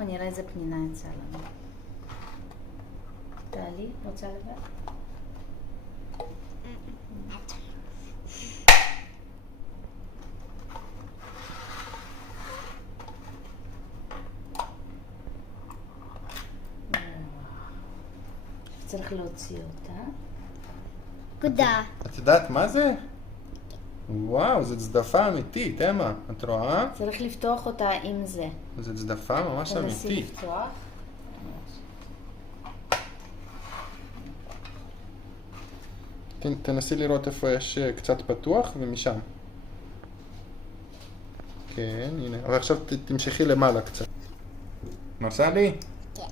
ונראה איזה פנינה יצא לנו. טלי, רוצה לבד? צריך להוציא אותה. תודה. את יודעת מה זה? וואו, זו צדפה אמיתית, אמה. את רואה? צריך לפתוח אותה עם זה. זו צדפה ממש תנסי אמיתית. לפתוח. תנסי לראות איפה יש קצת פתוח ומשם. כן, הנה. אבל עכשיו תמשכי למעלה קצת. מרסלי? כן.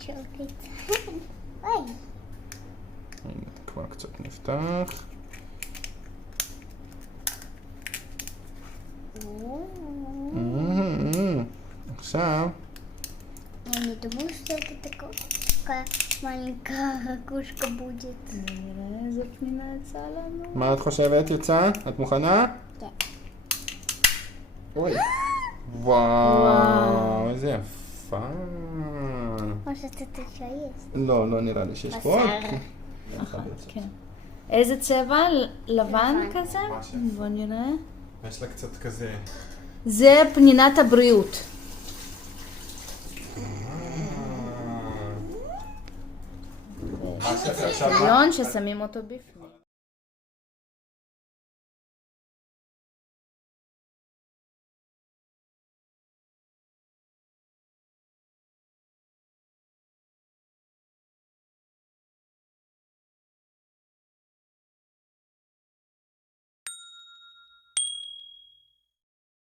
שוקית. אוי. הנה, כבר קצת נפתח. עכשיו. Я не думаю, что это такая маленькая кукушка будет. נראה איזה פנינה יצא לנו. מה את חושבת יצא? את מוכנה? כן. אוי. וואו, איזה יפה. Может, это еще есть? לא, לא נראה לי שיש פה עוד. בשר. כן. איזה צבע? לבן לבן. כזה? ממש יפה. בוא נראה. יש לה קצת כזה. זה פנינת הבריאות. עכשיו בלון ששמים אותו בפנים.